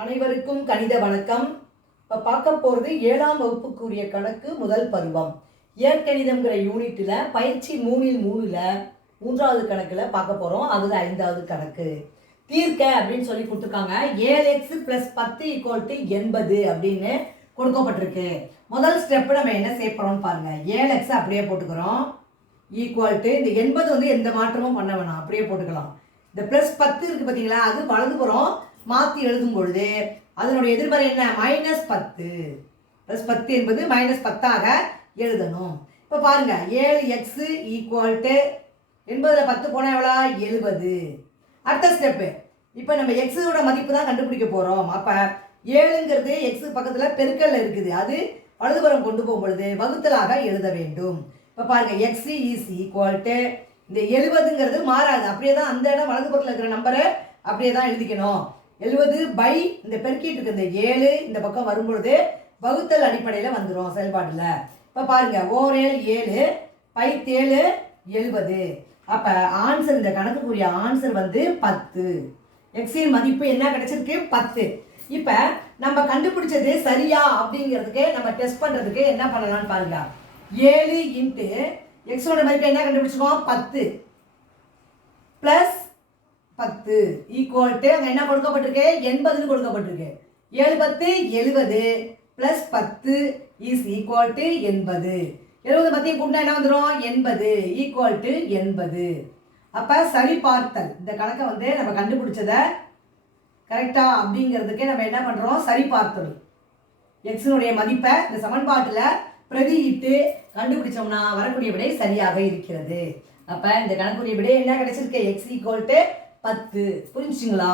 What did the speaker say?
அனைவருக்கும் கணித வணக்கம். இப்போ பார்க்க போகிறது 7ஆம் வகுப்புக்குரிய கணக்கு முதல் பருவம். இயற்கணிதம்ங்கிற யூனிட்டில் பயிற்சி 3ல் 3வது கணக்கில் பார்க்க போகிறோம். அது 5வது கணக்கு. தீர்க்க அப்படின்னு சொல்லி கொடுத்துருக்காங்க. 7x + 10 = 80 அப்படின்னு கொடுக்கப்பட்டிருக்கு. முதல் ஸ்டெப்பு நம்ம என்ன செய்ய போகிறோம்னு பாருங்கள். 7x அப்படியே போட்டுக்கிறோம். ஈக்குவல்ட்டு இந்த 80 வந்து எந்த மாற்றமும் பண்ண வேணாம், அப்படியே போட்டுக்கலாம். இந்த +10 இருக்குது பார்த்தீங்களா, அது வலதுபுறம் மாற்றி எழுதும் பொழுது அதனுடைய எதிர்மறை என்ன, -10. +10 என்பது -10ஆக எழுதணும். இப்போ பாருங்க, 7x = 80ல் 10 போனால் எவ்வளோ, 70. அடுத்த ஸ்டெப்பு, இப்போ நம்ம எக்ஸோட மதிப்பு தான் கண்டுபிடிக்க போகிறோம். அப்போ 7ங்கிறது எக்ஸு பக்கத்தில் பெருக்கல்ல இருக்குது, அது வலதுபுறம் கொண்டு போகும் பொழுது வகுத்தலாக எழுத வேண்டும். இப்போ பாருங்க, x = இந்த 70ங்கிறது மாறாது, அப்படியே தான் அந்த இடம் வலதுபுறத்தில் இருக்கிற நம்பரை அப்படியே தான் எழுதிக்கணும். 70 இந்த பெருக்கிட்டு இருக்க இந்த 7 இந்த பக்கம் வரும்பொழுது வகுத்தல் அடிப்படையில் வந்துடும் செயல்பாட்டில். இப்போ பாருங்க, 4 7 7 70. அப்போ ஆன்சர், இந்த கணக்குக்குரிய ஆன்சர் வந்து 10. எக்ஸின் மதிப்பு என்ன கிடைச்சிருக்கு, 10. இப்போ நம்ம கண்டுபிடிச்சது சரியா அப்படிங்கிறதுக்கு நம்ம டெஸ்ட் பண்ணுறதுக்கு என்ன பண்ணலாம்னு பாருங்க. 7 × எக்ஸோட மதிப்பு என்ன கண்டுபிடிச்சிருக்கோம், 10 + 10 = அங்கே என்ன கொடுக்கப்பட்டிருக்கு, 80ன்னு கொடுக்கப்பட்டிருக்கு. 7 10 70 + 10 = 80. 70 10 கூட்டினா என்ன வந்துடும், 80 = 80. அப்போ சரி பார்த்தல், இந்த கணக்கை வந்து நம்ம கண்டுபிடிச்சதை கரெக்டா அப்படிங்கிறதுக்கு நம்ம என்ன பண்ணுறோம், சரி பார்த்தல். எக்ஸினுடைய மதிப்பை இந்த சமன்பாட்டில் பிரதியிட்டு கண்டுபிடிச்சோம்னா வரக்கூடிய விடை சரியாக இருக்கிறது. அப்போ இந்த கணக்குரிய விடை என்ன கிடைச்சிருக்கு, x = 10. புரிஞ்சுங்களா?